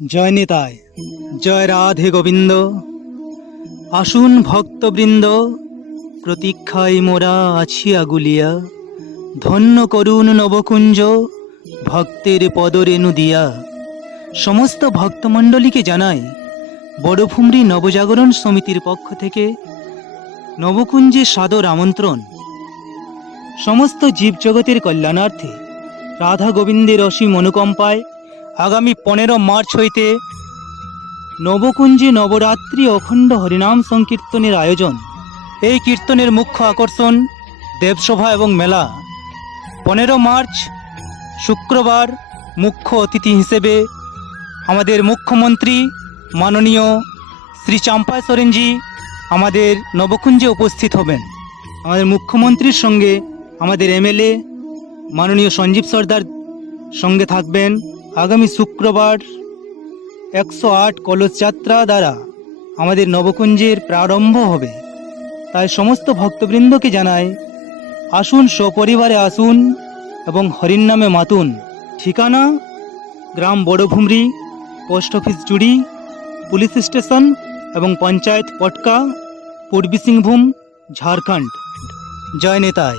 জয় নিতাই, জয় রাধে গোবিন্দ। আসুন ভক্তবৃন্দ, প্রতীক্ষায় মোরা আছি আগুলিয়া। ধন্য করুণ নবকুঞ্জ, ভক্তের পদরেণু দিয়া। সমস্ত ভক্তমণ্ডলীকে জানাই বড়ভুমরি নবজাগরণ সমিতির পক্ষ থেকে নবকুঞ্জে সাদর আমন্ত্রণ। সমস্ত জীবজগতের কল্যাণার্থে রাধা গোবিন্দের অসীম অনুকম্পায় আগামী 15 মার্চ হইতে নবকুঞ্জে নবরাত্রি অখণ্ড হরিনাম সংকীর্তনের আয়োজন। এই কীর্তনের মুখ্য আকর্ষণ দেবসভা এবং মেলা। 15 মার্চ শুক্রবার মুখ্য অতিথি হিসেবে আমাদের মুখ্যমন্ত্রী মাননীয় শ্রী চাম্পাই সোরেনজি আমাদের নবকুঞ্জে উপস্থিত হবেন। আমাদের মুখ্যমন্ত্রীর সঙ্গে আমাদের এমএলএ মাননীয় সঞ্জীব সর্দার সঙ্গে থাকবেন। আগামী শুক্রবার 108 কলস যাত্রা দ্বারা আমাদের নবকুঞ্জের প্রারম্ভ হবে। তাই সমস্ত ভক্তবৃন্দকে জানাই, আসুন, সপরিবারে আসুন এবং হরির নামে মাতুন। ঠিকানা গ্রাম বড়ভুমরি, পোস্ট অফিস জুড়ি, পুলিশ স্টেশন এবং পঞ্চায়েত পটকা, পূর্বী সিংভূম, ঝাড়খণ্ড। জয় নেতাই।